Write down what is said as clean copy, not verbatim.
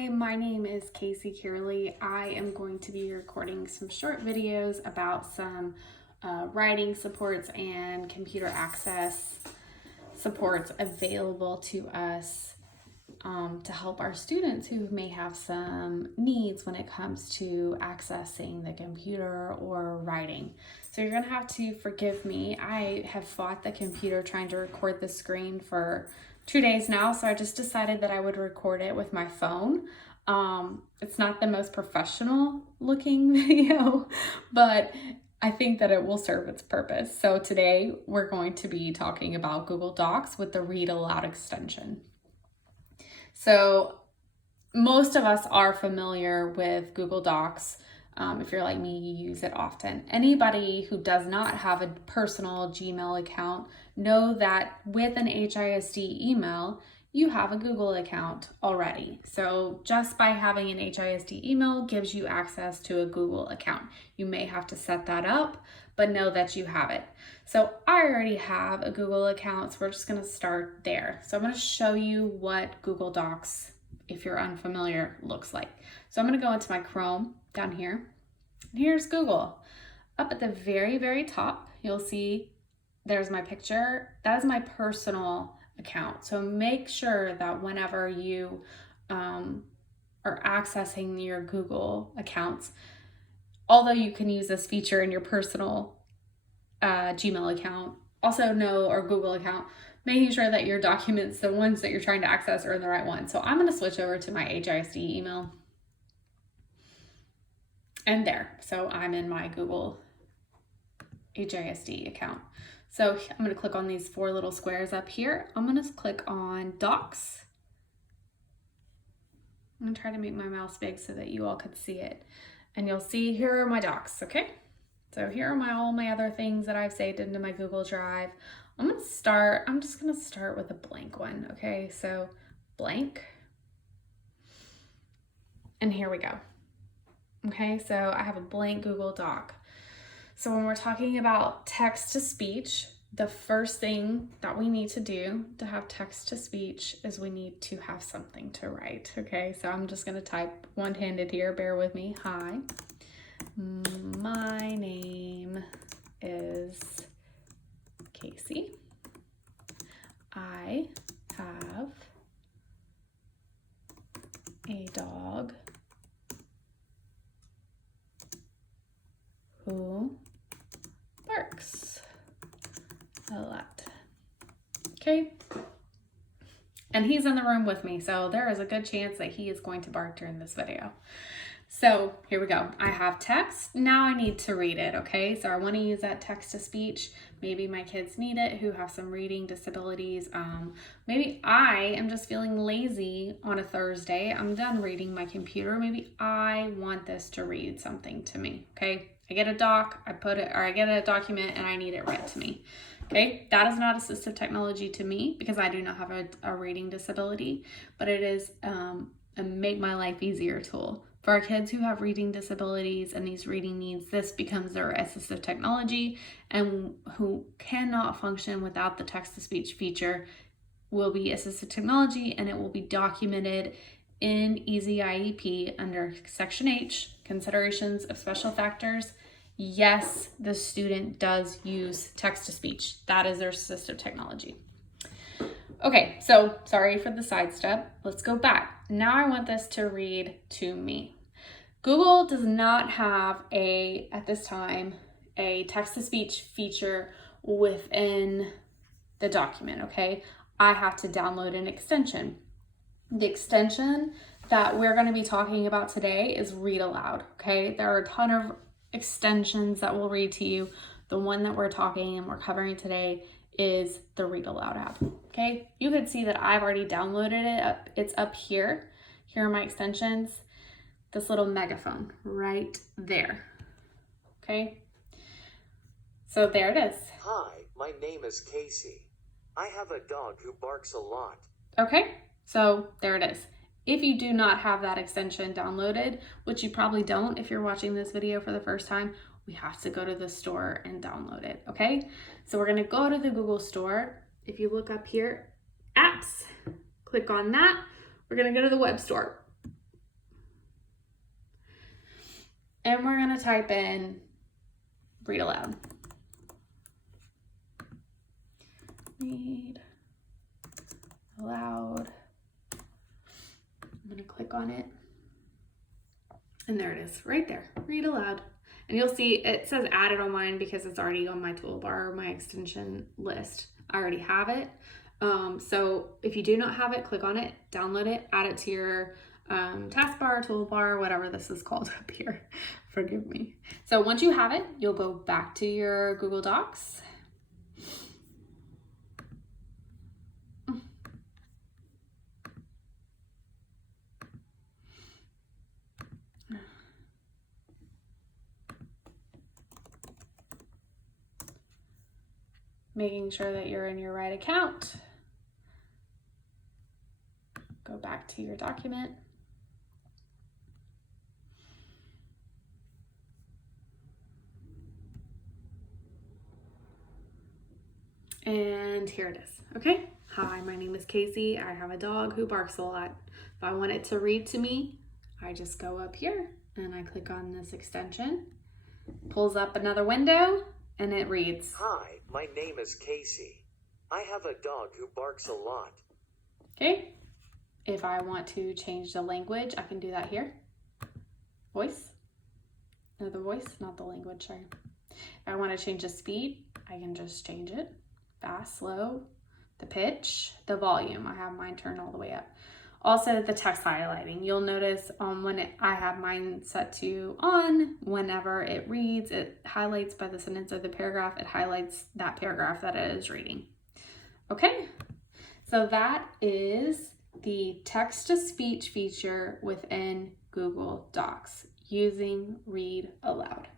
Hi, my name is Casey Kierley. I am going to be recording some short videos about some writing supports and computer access supports available to us to help our students who may have some needs when it comes to accessing the computer or writing. So you're gonna have to forgive me. I have fought the computer trying to record the screen for 2 days now, so I just decided that I would record it with my phone. It's not the most professional looking video, but I think that it will serve its purpose. So today we're going to be talking about Google Docs with the Read Aloud extension. So most of us are familiar with Google Docs. If you're like me, you use it often. Anybody who does not have a personal Gmail account, know that with an HISD email, you have a Google account already. So just by having an HISD email gives you access to a Google account. You may have to set that up, but know that you have it. So I already have a Google account, so we're just gonna start there. So I'm gonna show you what Google Docs, if you're unfamiliar, looks like. So I'm gonna go into my Chrome down here. Here's Google. Up at the very, very top, you'll see there's my picture. That is my personal account. So make sure that whenever you are accessing your Google accounts, although you can use this feature in your personal Gmail account, also know, or Google account, making sure that your documents, the ones that you're trying to access, are in the right one. So I'm going to switch over to my HISD email. And there, so I'm in my Google HISD account. So I'm going to click on these 4 little squares up here. I'm going to click on Docs. I'm going to try to make my mouse big so that you all could see it. And you'll see here are my docs, okay? So here are all my other things that I've saved into my Google Drive. I'm just going to start with a blank one, okay? So blank. And here we go. Okay, so I have a blank Google Doc. So when we're talking about text to speech, the first thing that we need to do to have text to speech is we need to have something to write. Okay, so I'm just gonna type one-handed here, bear with me. Hi, my name is Casey. I have a dog who barks a lot. Okay. And he's in the room with me, so there is a good chance that he is going to bark during this video. So here we go. I have text. Now I need to read it, okay? So I want to use that text to speech. Maybe my kids need it who have some reading disabilities. Maybe I am just feeling lazy on a Thursday. I'm done reading my computer. Maybe I want this to read something to me, okay? I get a doc, I get a document and I need it read to me. Okay, that is not assistive technology to me because I do not have a reading disability, but it is a make my life easier tool. For our kids who have reading disabilities and these reading needs, this becomes their assistive technology, and who cannot function without the text-to-speech feature will be assistive technology, and it will be documented in Easy IEP under Section H, Considerations of Special Factors. Yes, the student does use text-to-speech. That is their assistive technology. Okay, so sorry for the sidestep. Let's go back. Now I want this to read to me. Google does not have at this time, a text-to-speech feature within the document, okay? I have to download an extension. The extension that we're going to be talking about today is Read Aloud, okay? There are a ton of extensions that will read to you. The one that we're talking and we're covering today is the Read Aloud app, okay? You can see that I've already downloaded it. It's up here. Here are my extensions. This little megaphone right there, okay? So there it is. Hi, my name is Casey. I have a dog who barks a lot. Okay, so there it is. If you do not have that extension downloaded, which you probably don't if you're watching this video for the first time, we have to go to the store and download it, okay? So we're gonna go to the Google store. If you look up here, apps, click on that. We're gonna go to the web store. And we're going to type in read aloud. Read aloud. I'm going to click on it. And there it is, right there, read aloud. And you'll see it says added on mine because it's already on my toolbar, my extension list. I already have it. So if you do not have it, click on it, download it, add it to your taskbar, toolbar, whatever this is called up here. Forgive me. So once you have it, you'll go back to your Google Docs. Making sure that you're in your right account. Go back to your document. And here it is. Okay. Hi, my name is Casey. I have a dog who barks a lot. If I want it to read to me, I just go up here and I click on this extension. Pulls up another window and it reads. Hi, my name is Casey. I have a dog who barks a lot. Okay. If I want to change the language, I can do that here. Voice. No, the voice, not the language, sorry. If I want to change the speed, I can just change it. Fast, slow, the pitch, the volume. I have mine turned all the way up. Also, the text highlighting. You'll notice when I have mine set to on, whenever it reads, it highlights by the sentence or the paragraph, it highlights that paragraph that it is reading. Okay, so that is the text-to-speech feature within Google Docs using Read Aloud.